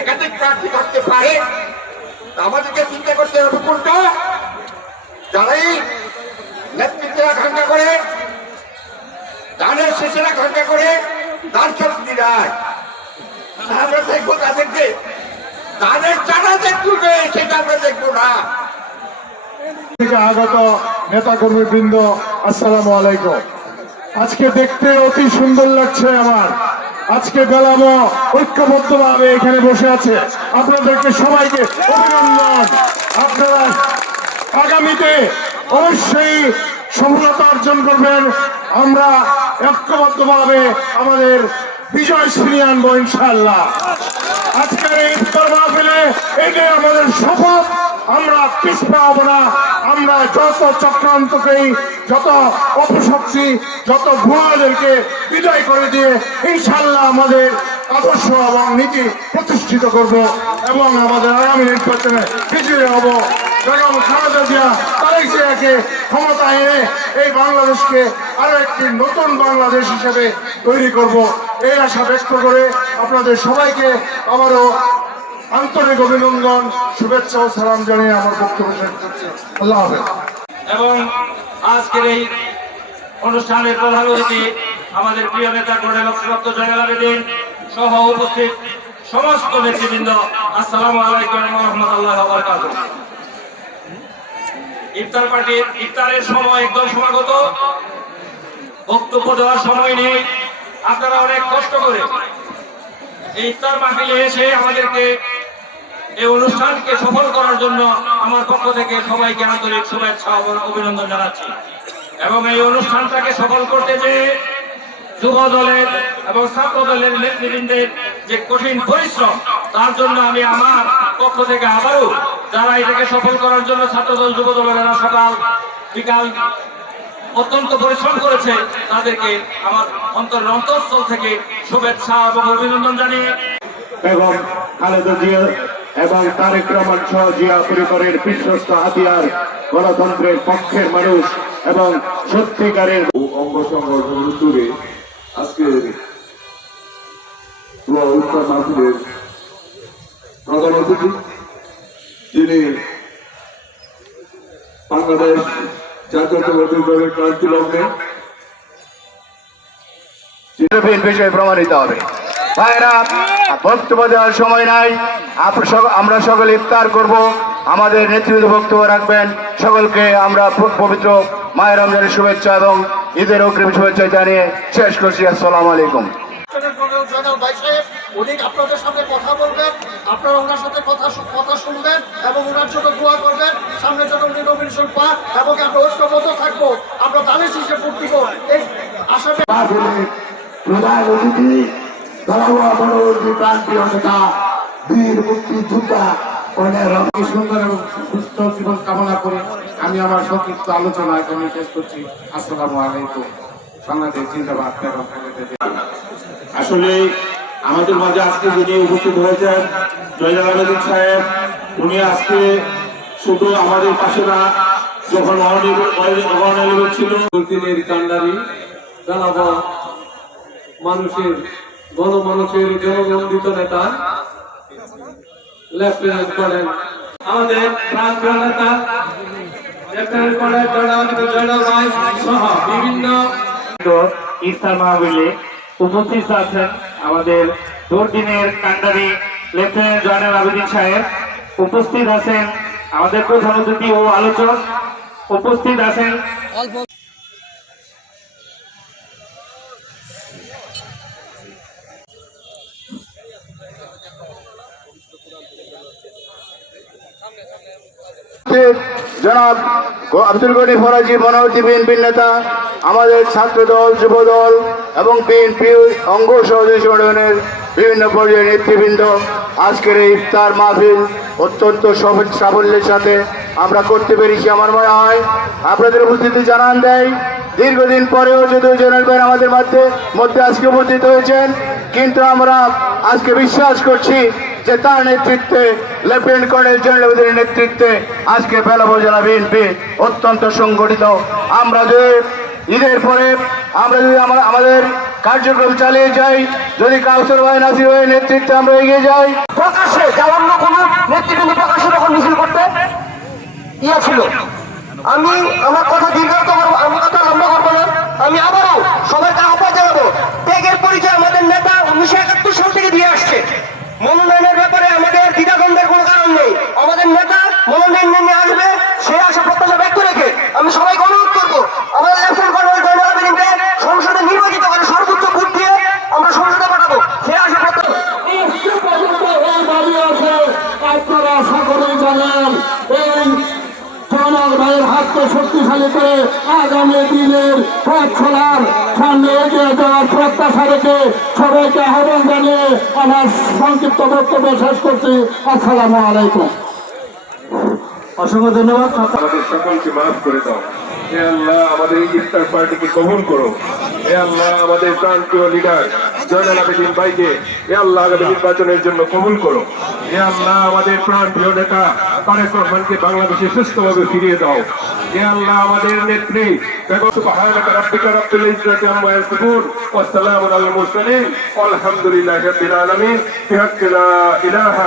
একাধিক প্রার্থী থাকতে পারে। আমাদেরকে চিন্তা করতে হবে কোনটা? যারাই করে দানের করে দান আমরা দেখব তাদেরকে। তাদের চারা দেখবে সেটা আমরা দেখব না। আগত নেতা কর্মী বৃন্দ আসসালামু আলাইকুম। আজকে দেখতে অতি সুন্দর লাগছে আমার। আজকে বেলামো ঐক্যবদ্ধভাবে এখানে বসে আছে। আপনাদেরকে সবাইকে অভিনন্দন। আপনারা আগামীতে অবশ্যই সফলতা অর্জন করবেন। আমরা ঐক্যবদ্ধভাবে আমাদের বিজয় ছিনিয়ে আনব ইনশাল্লাহ আজকের এই ইফতার মাহফিলে এটাই আমাদের শপথ। পিছপা হব না। আমরা যত চক্রান্তকেই যত অপশক্তি, যত ভুয়াদেরকে বিদায় করে দিয়ে ইনশাল্লাহ আমাদের আদর্শ এবং নীতি প্রতিষ্ঠিত করব এবং আমাদের আগামী নির্বাচনে বিজয়ী হব। বেগম খালেদা জিয়া তারেক ক্ষমতা এনে এই বাংলাদেশকে আরও একটি নতুন বাংলাদেশ হিসেবে তৈরি করব। এই আশা ব্যক্ত করে আপনাদের সবাইকে আবারও আন্তরিক অভিনন্দন, শুভেচ্ছা ও সালাম জানিয়ে আমার বক্তব্য শেষ করছি। আল্লাহ হাফেজ। এবং আজকের এই অনুষ্ঠানের প্রধান অতিথি আমাদের প্রিয় নেতা কর্নেল অফিসপ্রাপ্ত জয়নাল আবেদিন সহ উপস্থিত সমস্ত নেতৃবৃন্দ, আসসালামু আলাইকুম রহমতুল্লাহ বারাকাতুহ। ইফতার পার্টির ইফতারের সময় একদম সমাগত। বক্তব্য দেওয়ার সময় নেই। আপনারা অনেক কষ্ট করে এই ইফতার মাহফিলে এসে আমাদেরকে এই অনুষ্ঠানকে সফল করার জন্য আমার পক্ষ থেকে সবাইকে আন্তরিক শুভেচ্ছা অভিনন্দন জানাচ্ছি। এবং এই অনুষ্ঠানটাকে সফল করতে যে যুব দলের এবং ছাত্র দলের নেতৃবৃন্দের যে কঠিন পরিশ্রম, তার জন্য আমি আমার পক্ষ থেকে আবারও যারা এটাকে সফল করার জন্য ছাত্র দল যুব দলেরা সকাল, বিকাল অত্যন্ত পরিশ্রম করেছে, তাদেরকে আমার অন্তর অন্তঃস্থল থেকে শুভেচ্ছা এবং অভিনন্দন জানিয়ে এবং খালেদা জিয়া এবং তারেক রহমান সহ জিয়া পরিবারের বিশ্বস্ত হাতিয়ার গণতন্ত্রের পক্ষের মানুষ এবং সত্যিকারের অঙ্গ সংগঠন উত্তরে আজকে উত্তর মাহফিলের প্রধান অতিথি যিনি বাংলাদেশ জাতীয়তাবাদী দলের ক্রান্তি লগ্নে বিষয়ে প্রমাণিত হবে। ভাইরা বক্তব্য দেওয়ার সময় নাই। আমরা সকলে ইফতার করব। আমাদের নেতৃত্ব বক্তব্য রাখবেন। সকলকে আমরা পবিত্র মায়ের রমজানের শুভেচ্ছা এবং ঈদের অগ্রিম শুভেচ্ছা জানিয়ে শেষ করছি। আসসালামু আলাইকুম। জয়নাল ভাই সাহেব উনি আপনাদের সাথে কথা বলবেন আপনারা ওনার সাথে কথা কথা শুনবেন এবং ওনার জন্য দোয়া করবেন। সামনে যত উনি নমিনেশন পা এবং আমরা ঐক্যবদ্ধ থাকব আমরা দানের শীর্ষে ভোট দিব। এই প্রধান অতিথি আমি আমার সংক্ষিপ্ত আলোচনা এখানে শেষ করছি আলাইকুম। আসলে আমাদের মাঝে আজকে যিনি উপস্থিত হয়েছেন, জয়নাল সাহেব, উনি আজকে শুধু আমাদের পাশে না, যখন অনির্বাচিত ছিল মানুষের গণমানুষের জননন্দিত নেতা, লেফটেন্যান্ট আমাদের নেতা, লেফটেন্যান্ট সহ বিভিন্ন ইফতার মাহবিলে উপস্থিত আছেন আমাদের দুর্দিনের কান্ডারি লেফটেন্যান্ট জয়নাল আবেদিন সাহেব। উপস্থিত আছেন আমাদের প্রধান অতিথি ও আলোচক। উপস্থিত আছেন জনাব আব্দুল গনি ফরাজি মনোহরী বিএনপির নেতা, আমাদের ছাত্র দল যুব দল এবং বিএনপি অঙ্গ সহযোগী সংগঠনের বিভিন্ন পর্যায়ের নেতৃবৃন্দ, আজকের এই ইফতার মাহফিল অত্যন্ত সফল- সাফল্যের সাথে আমরা করতে পেরেছি আমার মনে হয়। আপনাদের উপস্থিতি জানান দেয়, দীর্ঘদিন পরেও যদিও জেনারেল ভাই আমাদের মধ্যে মধ্যে আজকে উপস্থিত হয়েছেন, কিন্তু আমরা আজকে বিশ্বাস করছি যে তার নেতৃত্বে, লেফটেন্যান্ট কর্নেল জেনারেলের নেতৃত্বে আজকে বেলা উপজেলা বিএনপি অত্যন্ত সংগঠিত। আমরা যে ঈদের পরে, আমরা যদি আমাদের কার্যক্রম চালিয়ে যাই, যদি কাউসর ভাই নাসির ভাই নেতৃত্বে আমরা এগিয়ে যাই। প্রকাশ্যে যাওয়ার কোনো নেতৃবৃন্দ প্রকাশ্যে তখন মিছিল করতে, ইয়া ছিল। আমি আমার কথা দীর্ঘায়িত করব, আমার কথা লম্বা করব না। আমি আবারও সবাইকে আহ্বান জানাব, ত্যাগের পরিচয় আমাদের নেতা উনিশশো একাত্তর সাল থেকে দিয়ে আসছে মনোনয়নের ব্যাপারে আমাদের দ্বিধাদ্বন্দ্বের কোনো কারণ নেই আমাদের নেতা নিয়ে আসবে। সেই আশা প্রত্যাশা ব্যক্ত রেখে আমি সবাইকে অনুরোধ করব আমাদের লেফটেন্ট কর্নেল জয়নাল সংসদে নির্বাচিত করে সর্বোচ্চ ভোট দিয়ে আমরা সংসদে পাঠাবো। সেই আশা ভাইয়ের হাতকে সামনে সবাইকে জানিয়ে আমার সংক্ষিপ্ত বক্তব্য শেষ করছি আসসালামু আলাইকুম অসংখ্য ধন্যবাদ আমাদের সকলকে মাফ করে দাও। হে আল্লাহ, আমাদের ইফতার পার্টিকে কবুল করো। হে আল্লাহ, আমাদের প্রান্তীয় লিডার জয়নাল আবেদিন ভাইকে হে আল্লাহ, আগামী নির্বাচনের জন্য কবুল করো। হে আল্লাহ, আমাদের প্রান্তীয় নেতা, তারেক রহমানকে বাংলাদেশে সুস্থভাবে ফিরিয়ে দাও। হে আল্লাহ, আমাদের নেত্রী, বেগম সুবহানাকা রাব্বিকা রাব্বিল ইজ্জাতি আম্মা ইয়াসিফুন। ওয়া সালামুন আলাল আলহামদুলিল্লাহি রাব্বিল আলামিন। বিহাক্কি লা ইলাহা